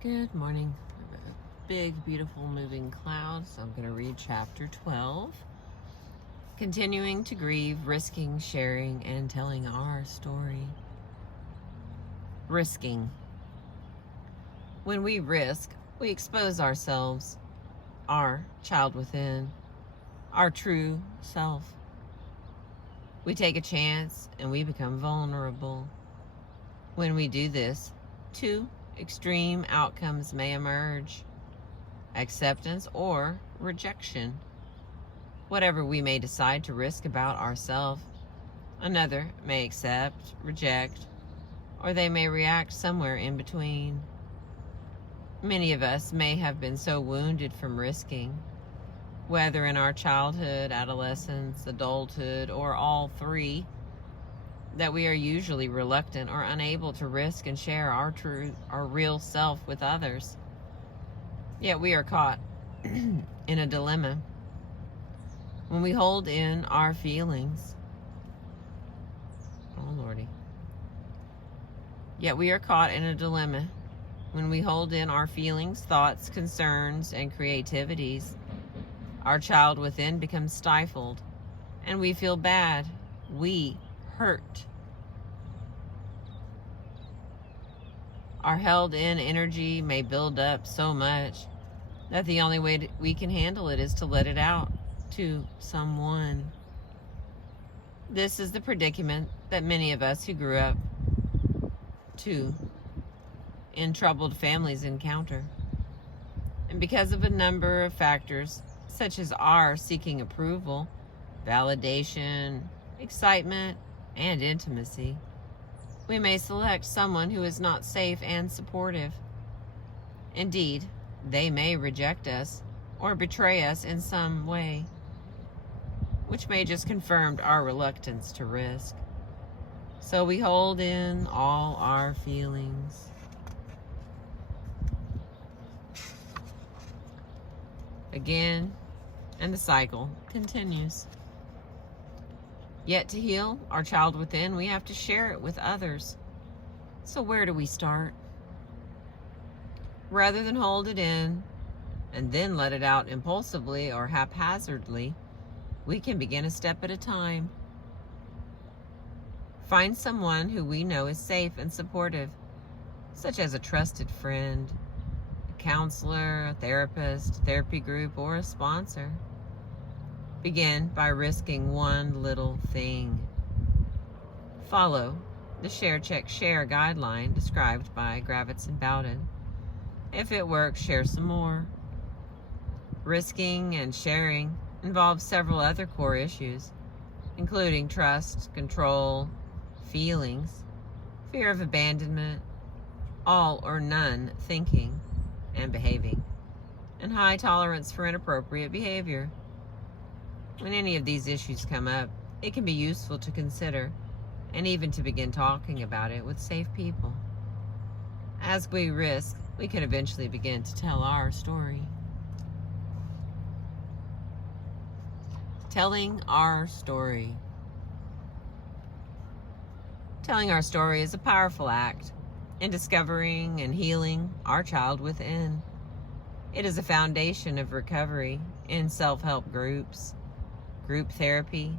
Good morning. A big, beautiful moving cloud. So I'm going to read chapter 12. Continuing to grieve, risking, sharing, and telling our story. Risking. When we risk, we expose ourselves, our child within, our true self. We take a chance and we become vulnerable. When we do this, two extreme outcomes may emerge: acceptance or rejection. Whatever we may decide to risk about ourselves, another may accept, reject, or they may react somewhere in between. Many of us may have been so wounded from risking, whether in our childhood, adolescence, adulthood, or all three, that we are usually reluctant or unable to risk and share our real self with others. Yet we are caught in a dilemma when we hold in our feelings. Oh, Lordy. Yet we are caught in a dilemma when we hold in our feelings, thoughts, concerns, and creativities. Our child within becomes stifled, and we feel bad. We hurt. Our held-in energy may build up so much that the only way we can handle it is to let it out to someone. This is the predicament that many of us who grew up in troubled families encounter. And because of a number of factors, such as our seeking approval, validation, excitement, and intimacy, we may select someone who is not safe and supportive. Indeed, they may reject us or betray us in some way, which may just confirm our reluctance to risk. So we hold in all our feelings. Again, and the cycle continues. Yet to heal our child within, we have to share it with others. So where do we start? Rather than hold it in and then let it out impulsively or haphazardly, we can begin a step at a time. Find someone who we know is safe and supportive, such as a trusted friend, a counselor, a therapist, a therapy group, or a sponsor. Begin by risking one little thing. Follow the Share, Check, Share guideline described by Gravitz and Bowden. If it works, share some more. Risking and sharing involves several other core issues, including trust, control, feelings, fear of abandonment, all or none thinking and behaving, and high tolerance for inappropriate behavior. When any of these issues come up, it can be useful to consider and even to begin talking about it with safe people. As we risk, we can eventually begin to tell our story. Telling our story. Telling our story is a powerful act in discovering and healing our child within. It is a foundation of recovery in self-help groups, group therapy,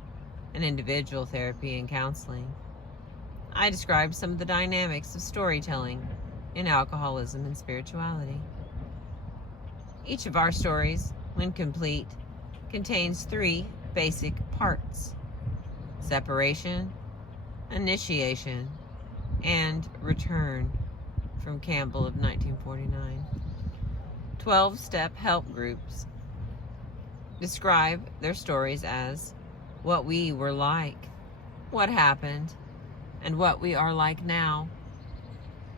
and individual therapy and counseling. I described some of the dynamics of storytelling in alcoholism and spirituality. Each of our stories, when complete, contains three basic parts: separation, initiation, and return, from Campbell of 1949. 12-step help groups describe their stories as what we were like, what happened, and what we are like now.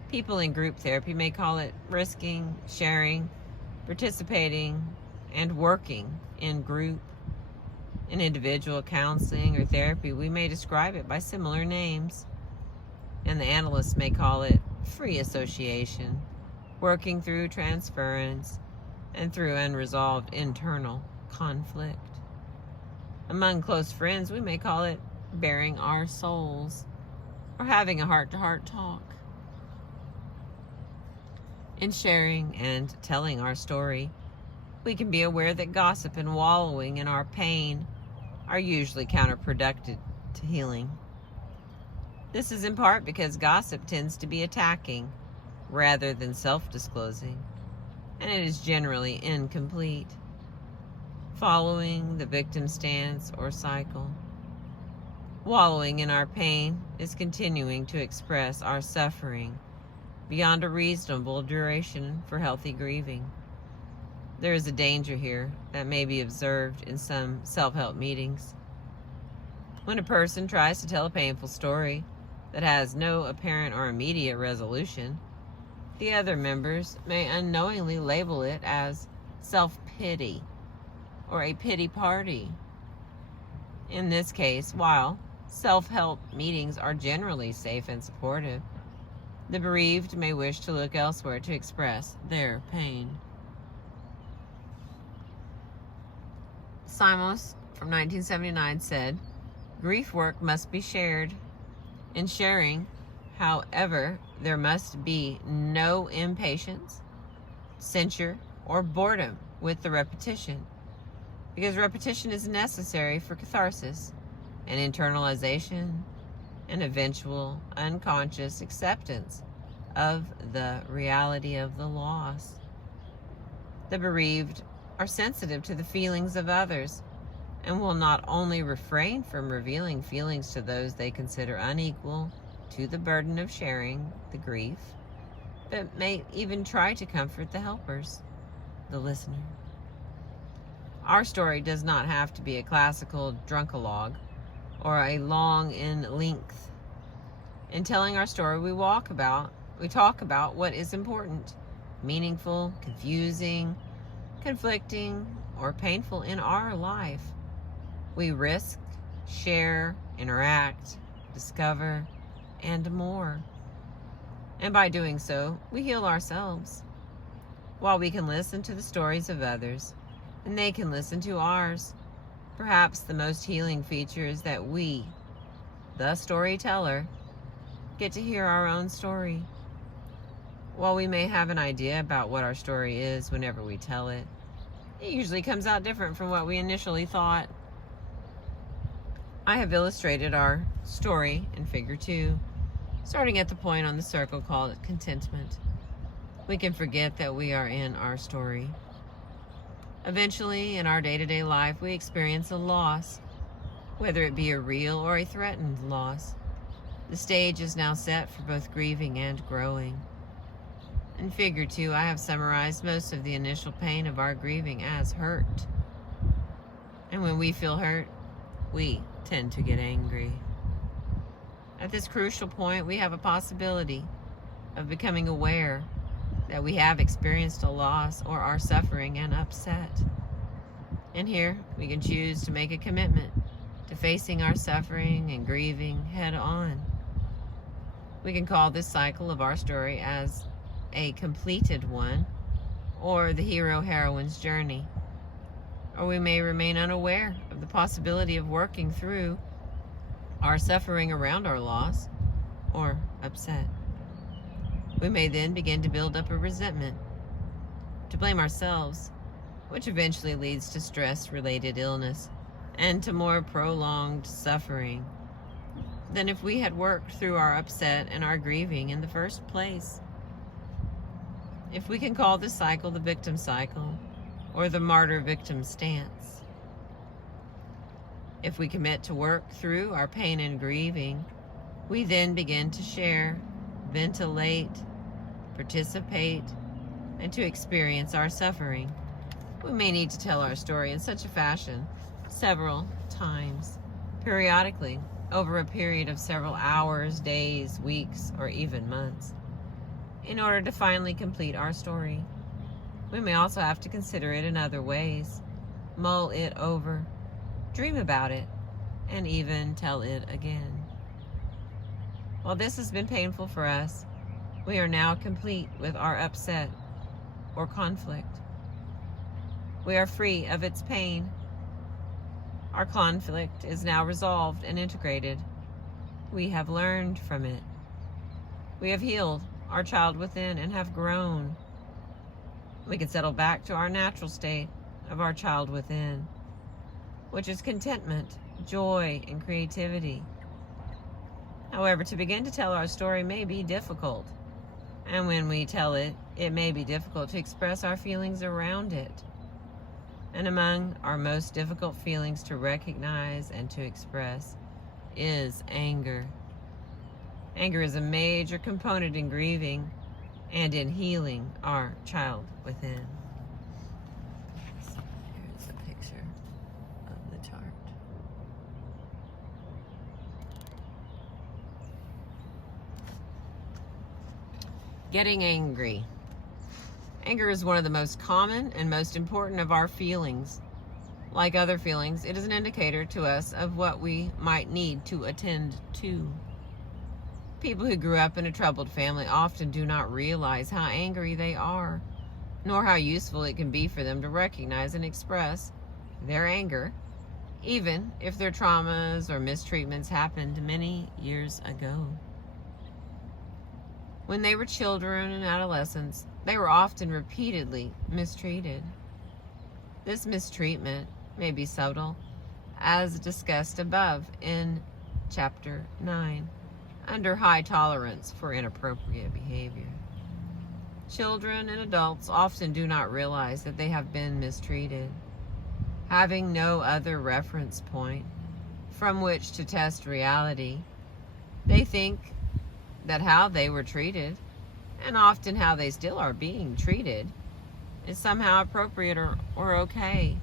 People in group therapy may call it risking, sharing, participating, and working in group. In individual counseling or therapy, we may describe it by similar names, and the analysts may call it free association, working through transference, and through unresolved internal conflict. Among close friends, we may call it bearing our souls, or having a heart-to-heart talk. In sharing and telling our story, we can be aware that gossip and wallowing in our pain are usually counterproductive to healing. This is in part because gossip tends to be attacking rather than self-disclosing, and it is generally incomplete, following the victim stance or cycle. Wallowing in our pain is continuing to express our suffering beyond a reasonable duration for healthy grieving. There is a danger here that may be observed in some self-help meetings. When a person tries to tell a painful story that has no apparent or immediate resolution, the other members may unknowingly label it as self-pity or a pity party. In this case, while self-help meetings are generally safe and supportive, the bereaved may wish to look elsewhere to express their pain. Simos from 1979 said, "Grief work must be shared. In sharing, however, there must be no impatience, censure, or boredom with the repetition, because repetition is necessary for catharsis and internalization and eventual unconscious acceptance of the reality of the loss." The bereaved are sensitive to the feelings of others and will not only refrain from revealing feelings to those they consider unequal to the burden of sharing the grief, but may even try to comfort the helpers, the listener. Our story does not have to be a classical drunkalogue or a long in length. In telling our story, we talk about what is important, meaningful, confusing, conflicting, or painful in our life. We risk, share, interact, discover, and more. And by doing so, we heal ourselves. While we can listen to the stories of others, and they can listen to ours, perhaps the most healing feature is that we, the storyteller, get to hear our own story. While we may have an idea about what our story is whenever we tell it, it usually comes out different from what we initially thought. I have illustrated our story in Figure 2, starting at the point on the circle called contentment. We can forget that we are in our story. Eventually, in our day-to-day life, we experience a loss, whether it be a real or a threatened loss. The stage is now set for both grieving and growing. In Figure 2, I have summarized most of the initial pain of our grieving as hurt. And when we feel hurt, we tend to get angry. At this crucial point, we have a possibility of becoming aware that we have experienced a loss or are suffering and upset. And here, we can choose to make a commitment to facing our suffering and grieving head on. We can call this cycle of our story as a completed one, or the hero-heroine's journey. Or we may remain unaware of the possibility of working through our suffering around our loss or upset. We may then begin to build up a resentment, to blame ourselves, which eventually leads to stress-related illness and to more prolonged suffering than if we had worked through our upset and our grieving in the first place. If we can call this cycle the victim cycle or the martyr-victim stance. If we commit to work through our pain and grieving, we then begin to share, ventilate, participate, and to experience our suffering. We may need to tell our story in such a fashion several times, periodically, over a period of several hours, days, weeks, or even months, in order to finally complete our story. We may also have to consider it in other ways, mull it over, dream about it, and even tell it again. While this has been painful for us, we are now complete with our upset or conflict. We are free of its pain. Our conflict is now resolved and integrated. We have learned from it. We have healed our child within and have grown. we can settle back to our natural state of our child within, which is contentment, joy, and creativity. However, to begin to tell our story may be difficult. And when we tell it, it may be difficult to express our feelings around it. And among our most difficult feelings to recognize and to express is anger. Anger is a major component in grieving and in healing our child within. So here's a picture of the chart. Getting angry. Anger is one of the most common and most important of our feelings. Like other feelings, it is an indicator to us of what we might need to attend to. People who grew up in a troubled family often do not realize how angry they are, nor how useful it can be for them to recognize and express their anger, even if their traumas or mistreatments happened many years ago. When they were children and adolescents, they were often repeatedly mistreated. This mistreatment may be subtle, as discussed above in Chapter 9, under high tolerance for inappropriate behavior. Children and adults often do not realize that they have been mistreated. Having no other reference point from which to test reality, they think that how they were treated, and often how they still are being treated, is somehow appropriate or okay.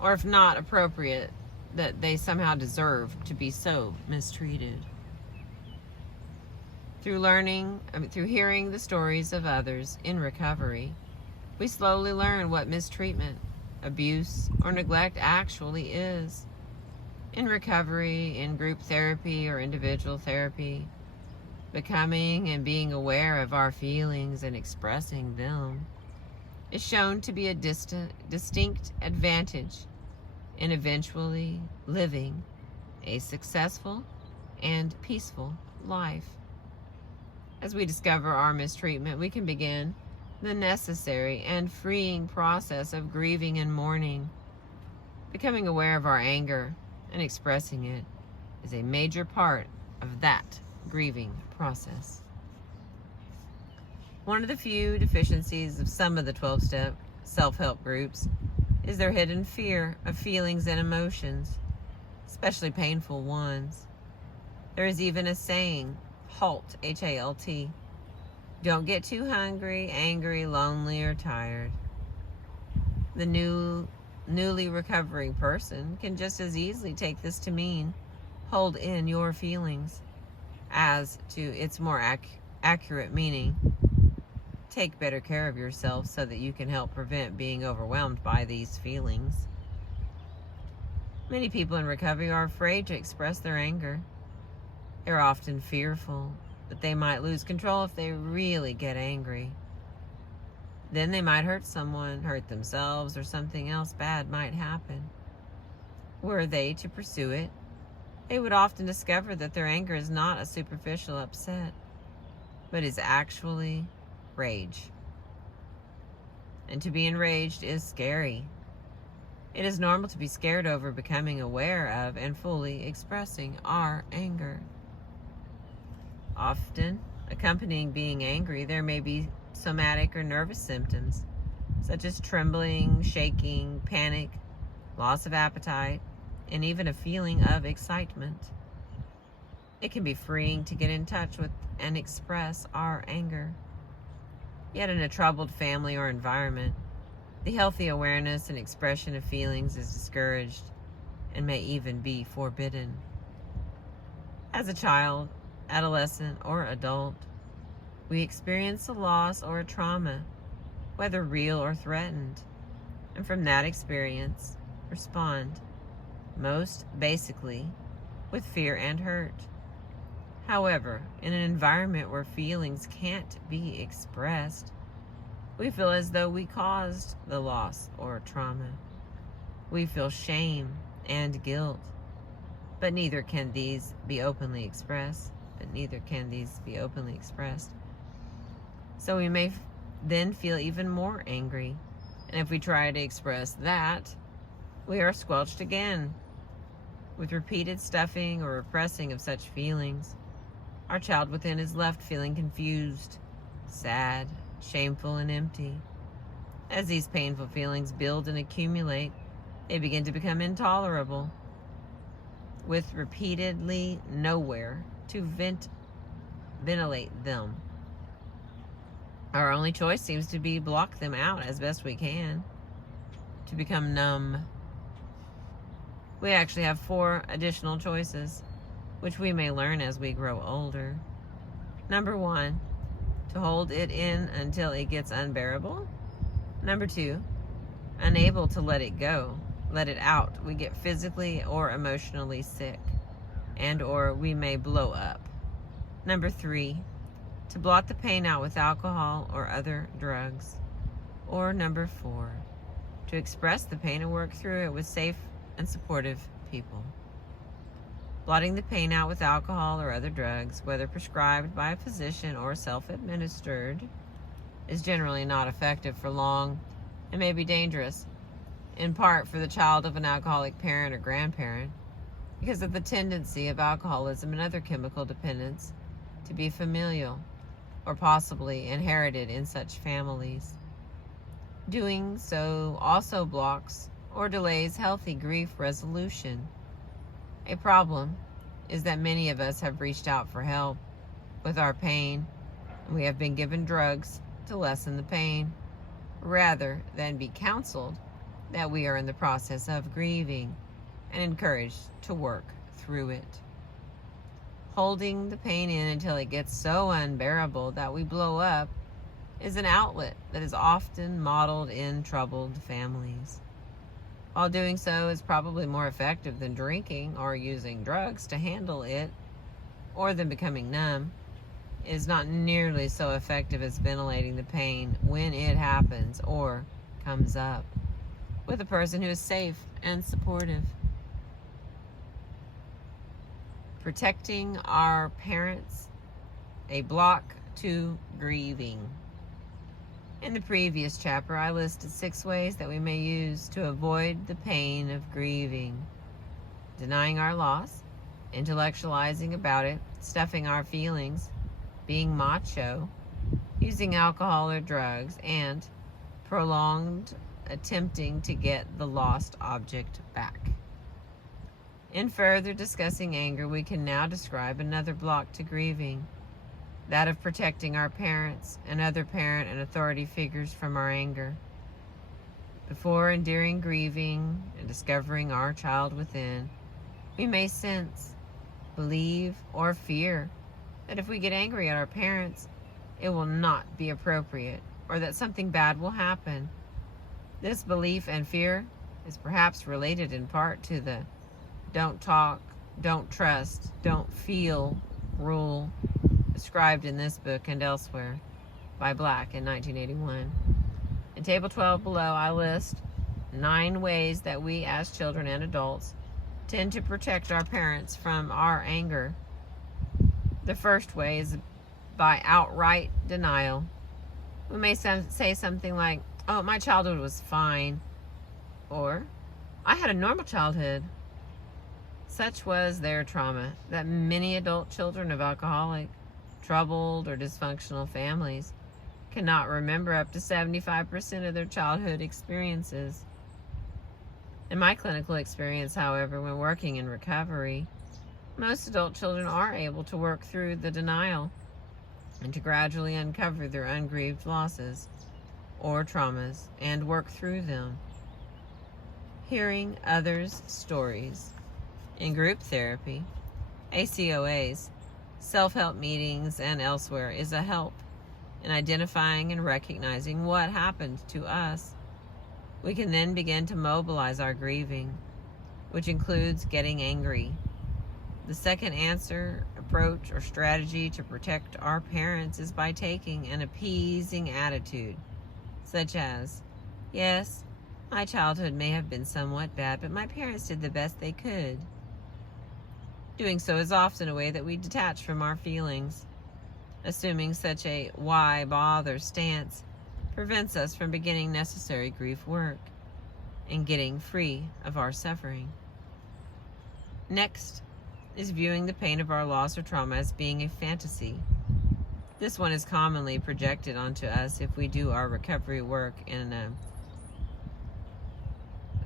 Or if not appropriate, that they somehow deserve to be so mistreated. Through hearing the stories of others in recovery, we slowly learn what mistreatment, abuse, or neglect actually is. In recovery, in group therapy or individual therapy, becoming and being aware of our feelings and expressing them is shown to be a distinct advantage in eventually living a successful and peaceful life. As we discover our mistreatment, we can begin the necessary and freeing process of grieving and mourning. Becoming aware of our anger and expressing it is a major part of that grieving process. One of the few deficiencies of some of the 12-step self-help groups is their hidden fear of feelings and emotions, especially painful ones. There is even a saying, HALT, H-A-L-T. Don't get too hungry, angry, lonely, or tired. The newly recovering person can just as easily take this to mean hold in your feelings, as to its more accurate meaning, take better care of yourself so that you can help prevent being overwhelmed by these feelings. Many people in recovery are afraid to express their anger. They're often fearful that they might lose control if they really get angry. Then they might hurt someone, hurt themselves, or something else bad might happen. Were they to pursue it, they would often discover that their anger is not a superficial upset, but is actually rage. And to be enraged is scary. It is normal to be scared over becoming aware of and fully expressing our anger. Often, accompanying being angry, there may be somatic or nervous symptoms, such as trembling, shaking, panic, loss of appetite, and even a feeling of excitement. It can be freeing to get in touch with and express our anger. Yet in a troubled family or environment, the healthy awareness and expression of feelings is discouraged and may even be forbidden. As a child, adolescent, or adult, we experience a loss or a trauma, whether real or threatened, and from that experience, respond, most basically, with fear and hurt. However, in an environment where feelings can't be expressed, we feel as though we caused the loss or trauma. We feel shame and guilt, but neither can these be openly expressed. So we may then feel even more angry. And if we try to express that, we are squelched again. With repeated stuffing or repressing of such feelings, our child within is left feeling confused, sad, shameful, and empty. As these painful feelings build and accumulate, they begin to become intolerable, with repeatedly nowhere to ventilate them. Our only choice seems to be block them out as best we can, to become numb. We actually have 4 additional choices, which we may learn as we grow older. Number 1, to hold it in until it gets unbearable. Number 2, unable to let it go, let it out. We get physically or emotionally sick, and or we may blow up. Number 3, to blot the pain out with alcohol or other drugs. Or number 4, to express the pain and work through it with safe and supportive people. Blotting the pain out with alcohol or other drugs, whether prescribed by a physician or self-administered, is generally not effective for long and may be dangerous, in part for the child of an alcoholic parent or grandparent, because of the tendency of alcoholism and other chemical dependence to be familial or possibly inherited in such families. Doing so also blocks or delays healthy grief resolution. A problem is that many of us have reached out for help with our pain, and we have been given drugs to lessen the pain, rather than be counseled that we are in the process of grieving and encouraged to work through it. Holding the pain in until it gets so unbearable that we blow up is an outlet that is often modeled in troubled families. While doing so is probably more effective than drinking or using drugs to handle it, or than becoming numb, it is not nearly so effective as ventilating the pain when it happens or comes up with a person who is safe and supportive. Protecting our parents, a block to grieving. In the previous chapter, I listed 6 ways that we may use to avoid the pain of grieving. Denying our loss, intellectualizing about it, stuffing our feelings, being macho, using alcohol or drugs, and prolonged attempting to get the lost object back. In further discussing anger, we can now describe another block to grieving, that of protecting our parents and other parent and authority figures from our anger. Before and during grieving and discovering our child within, we may sense, believe, or fear that if we get angry at our parents, it will not be appropriate, or that something bad will happen. This belief and fear is perhaps related in part to the don't talk, don't trust, don't feel rule described in this book and elsewhere by Black in 1981. In Table 12 below, I list 9 ways that we as children and adults tend to protect our parents from our anger. The first way is by outright denial. We may say something like, "Oh, my childhood was fine," or "I had a normal childhood." Such was their trauma that many adult children of alcoholic, troubled, or dysfunctional families cannot remember up to 75% of their childhood experiences. In my clinical experience, however, when working in recovery, most adult children are able to work through the denial and to gradually uncover their ungrieved losses or traumas and work through them. Hearing others' stories. In group therapy, ACOAs, self-help meetings, and elsewhere is a help in identifying and recognizing what happened to us. We can then begin to mobilize our grieving, which includes getting angry. The second answer, approach, or strategy to protect our parents is by taking an appeasing attitude, such as, "Yes, my childhood may have been somewhat bad, but my parents did the best they could." Doing so is often a way that we detach from our feelings. Assuming such a "why bother" stance prevents us from beginning necessary grief work and getting free of our suffering. Next is viewing the pain of our loss or trauma as being a fantasy. This one is commonly projected onto us if we do our recovery work in a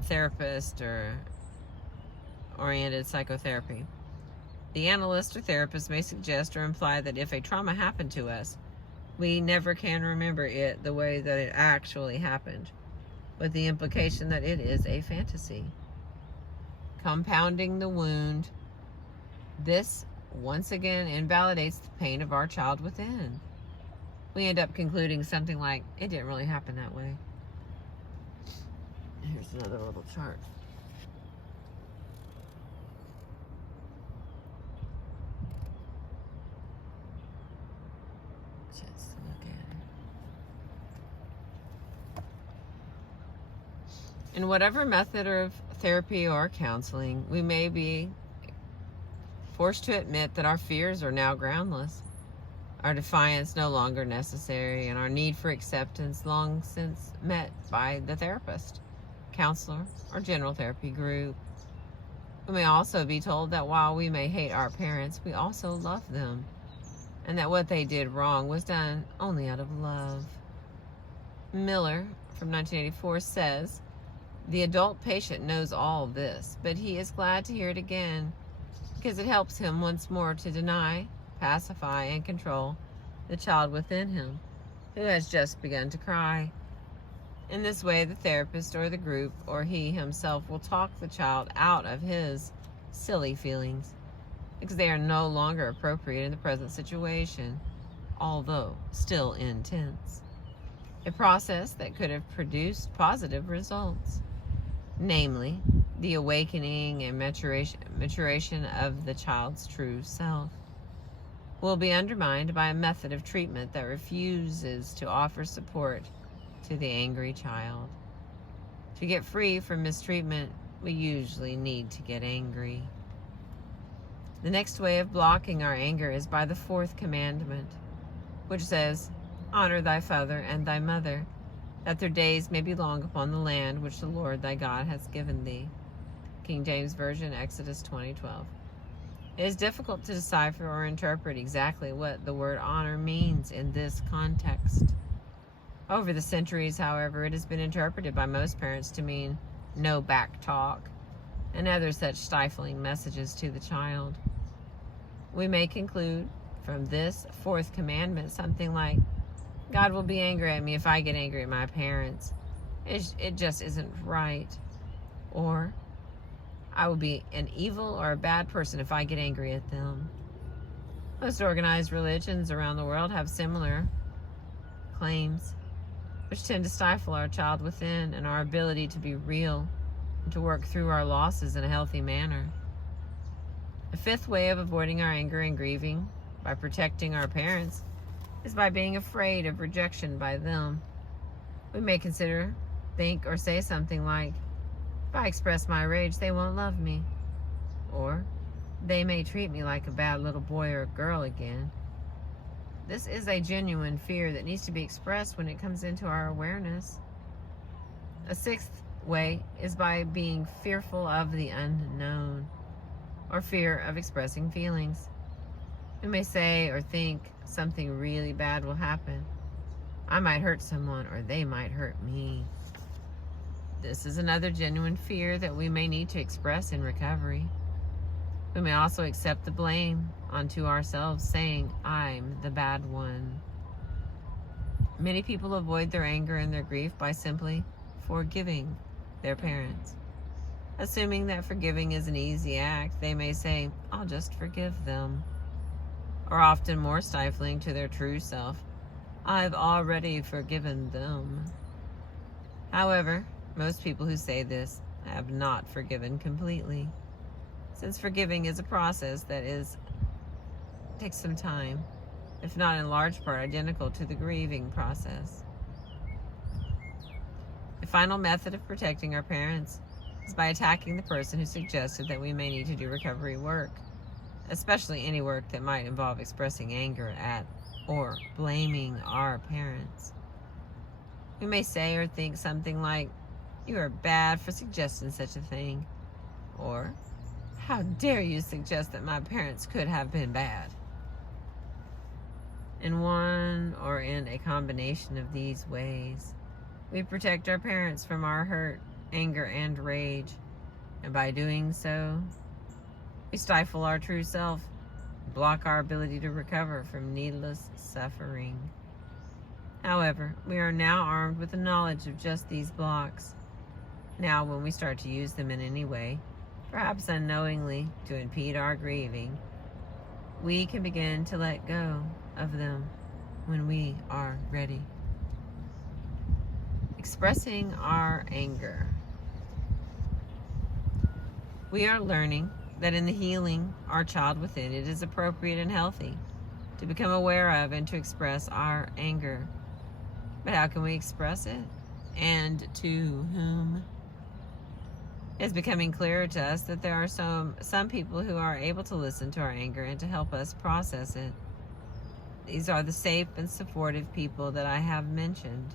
therapist or oriented psychotherapy. The analyst or therapist may suggest or imply that if a trauma happened to us, we never can remember it the way that it actually happened, with the implication that it is a fantasy. Compounding the wound, this once again invalidates the pain of our child within. We end up concluding something like, it didn't really happen that way. Here's another little chart. Just look at it. In whatever method of therapy or counseling, we may be forced to admit that our fears are now groundless, our defiance no longer necessary, and our need for acceptance long since met by the therapist, counselor, or general therapy group. We may also be told that while we may hate our parents, we also love them, and that what they did wrong was done only out of love. Miller, from 1984, says, "The adult patient knows all this, but he is glad to hear it again, because it helps him once more to deny, pacify, and control the child within him, who has just begun to cry. In this way, the therapist or the group or he himself will talk the child out of his silly feelings, because they are no longer appropriate in the present situation, although still intense. A process that could have produced positive results, namely, the awakening and maturation of the child's true self, will be undermined by a method of treatment that refuses to offer support to the angry child. To get free from mistreatment, we usually need to get angry. The next way of blocking our anger is by the fourth commandment, which says, 'Honor thy father and thy mother, that their days may be long upon the land which the Lord thy God has given thee.' King James Version, Exodus 20:12. It is difficult to decipher or interpret exactly what the word honor means in this context. Over the centuries, however, it has been interpreted by most parents to mean no back talk and other such stifling messages to the child. We may conclude from this fourth commandment something like, God will be angry at me if I get angry at my parents. It just isn't right. Or, I will be an evil or a bad person if I get angry at them. Most organized religions around the world have similar claims, which tend to stifle our child within and our ability to be real and to work through our losses in a healthy manner. The fifth way of avoiding our anger and grieving by protecting our parents is by being afraid of rejection by them. We may consider, think, or say something like, if I express my rage, they won't love me. Or, they may treat me like a bad little boy or girl again. This is a genuine fear that needs to be expressed when it comes into our awareness. A sixth way is by being fearful of the unknown, or fear of expressing feelings. We may say or think something really bad will happen. I might hurt someone, or they might hurt me. This is another genuine fear that we may need to express in recovery. We may also accept the blame onto ourselves, saying, I'm the bad one. Many people avoid their anger and their grief by simply forgiving their parents. Assuming that forgiving is an easy act, they may say, I'll just forgive them. Or often more stifling to their true self, I've already forgiven them. However, most people who say this have not forgiven completely, since forgiving is a process that takes some time, if not in large part identical to the grieving process. The final method of protecting our parents is by attacking the person who suggested that we may need to do recovery work, especially any work that might involve expressing anger at or blaming our parents. We may say or think something like, "You are bad for suggesting such a thing," or "How dare you suggest that my parents could have been bad?" In one or in a combination of these ways, we protect our parents from our hurt, anger, and rage, and by doing so, we stifle our true self, block our ability to recover from needless suffering. However, we are now armed with the knowledge of just these blocks. Now, when we start to use them in any way, perhaps unknowingly, to impede our grieving, we can begin to let go of them when we are ready. Expressing our anger. We are learning that in the healing our child within, it is appropriate and healthy to become aware of and to express our anger. But how can we express it? And to whom? It's becoming clearer to us that there are some people who are able to listen to our anger and to help us process it. These are the safe and supportive people that I have mentioned: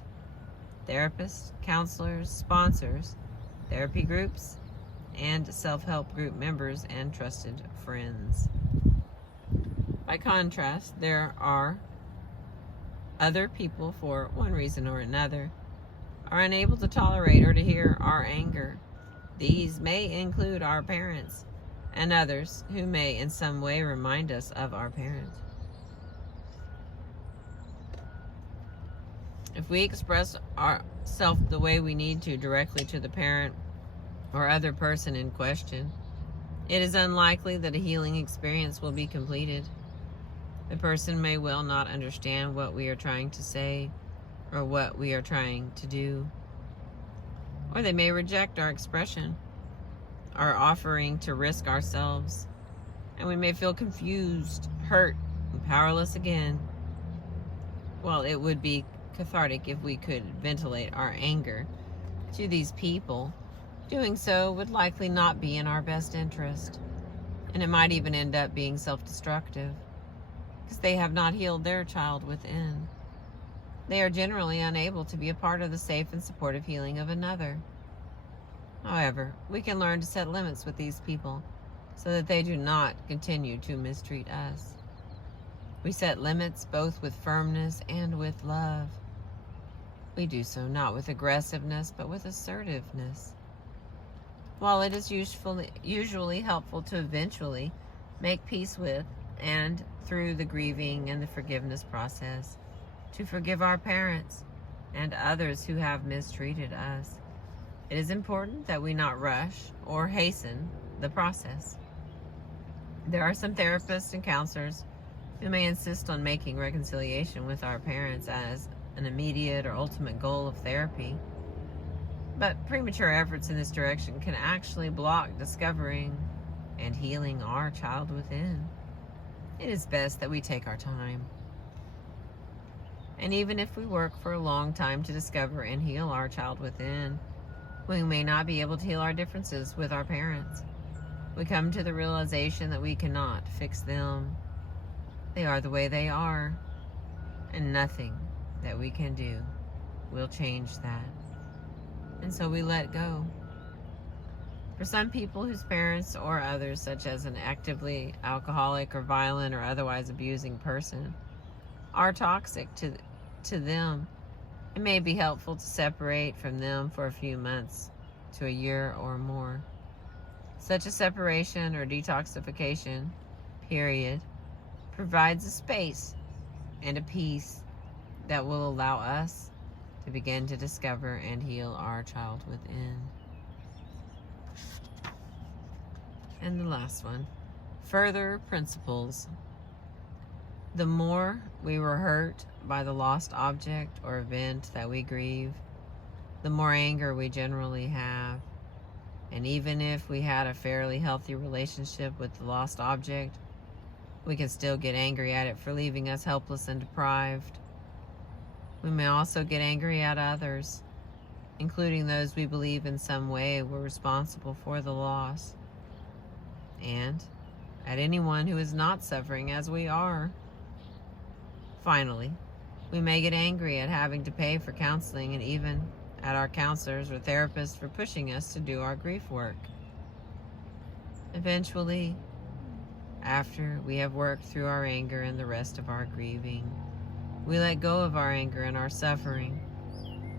therapists, counselors, sponsors, therapy groups, and self-help group members and trusted friends. By contrast, there are other people, for one reason or another, are unable to tolerate or to hear our anger. These may include our parents and others who may in some way remind us of our parents. If we express ourselves the way we need to directly to the parent or other person in question, it is unlikely that a healing experience will be completed. The person may well not understand what we are trying to say or what we are trying to do, or they may reject our expression, our offering to risk ourselves, and we may feel confused, hurt, and powerless again. While it would be cathartic if we could ventilate our anger to these people, doing so would likely not be in our best interest, and it might even end up being self-destructive, because they have not healed their child within. They are generally unable to be a part of the safe and supportive healing of another. However, we can learn to set limits with these people so that they do not continue to mistreat us. We set limits both with firmness and with love. We do so not with aggressiveness, but with assertiveness. While it is usually helpful to eventually make peace with, and through the grieving and the forgiveness process, to forgive our parents and others who have mistreated us, it is important that we not rush or hasten the process. There are some therapists and counselors who may insist on making reconciliation with our parents as an immediate or ultimate goal of therapy. But premature efforts in this direction can actually block discovering and healing our child within. It is best that we take our time. And even if we work for a long time to discover and heal our child within, we may not be able to heal our differences with our parents. We come to the realization that we cannot fix them. They are the way they are, and nothing that we can do will change that. And so we let go. For some people whose parents or others, such as an actively alcoholic or violent or otherwise abusing person, are toxic to them, it may be helpful to separate from them for a few months to a year or more. Such a separation or detoxification period provides a space and a peace that will allow us to begin to discover and heal our child within. And the last one, further principles. The more we were hurt by the lost object or event that we grieve, the more anger we generally have. And even if we had a fairly healthy relationship with the lost object, we can still get angry at it for leaving us helpless and deprived. We may also get angry at others, including those we believe in some way were responsible for the loss, and at anyone who is not suffering as we are. Finally, We may get angry at having to pay for counseling and even at our counselors or therapists for pushing us to do our grief work. Eventually, after we have worked through our anger and the rest of our grieving, we let go of our anger and our suffering.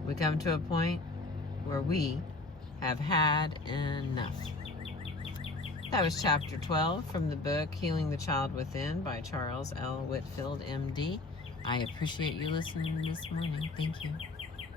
We come to a point where we have had enough. That was chapter 12 from the book Healing the Child Within by Charles L. Whitfield, MD. I appreciate you listening this morning. Thank you.